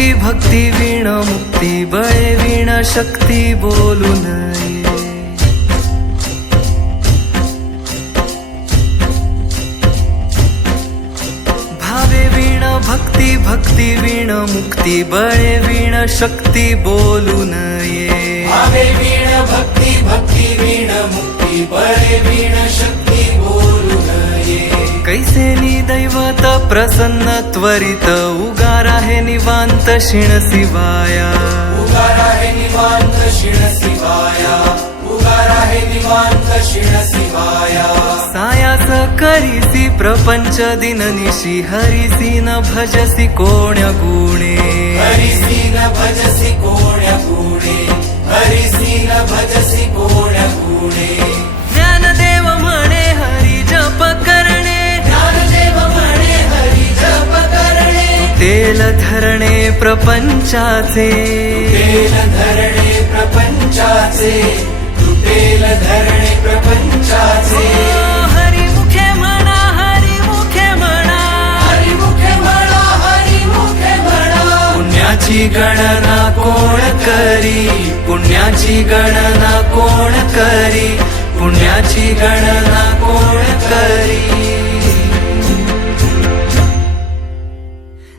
भक्ती भक्ती वीण मुक्ती बळे वीण शक्ती बोलू नये. भावे वीण भक्ती भक्ती वीण मुक्ती बळे वीण शक्ती बोलू नये. भावे वीण भक्ती भक्ती वीण मुक्ती बळे वीण शक्ती दैवत प्रसन्न त्वरित. उगार आहे निवांत शिण शिवाया. उगार आहे निवांत शिण शिवाया. उगार आहे निवांत शिण शिवाया. सायास करीसी प्रपंच दिननिशी हरिसी न भजसी कोण्य गुणे. हरिसी न भजसी कोण्या गुणे. हरिसी न भजसी धरणे प्रपंचाचे. तुटेल धरणे प्रपंचाचे. तुटेल धरणे प्रपंचाचे. हरी मुखे म्हणा हरी मुखे म्हणा. हरी मुखे म्हणा हरी मुखे म्हणा. पुण्याची गणना कोण करी? पुण्याची गणना कोण करी? पुण्याची गणना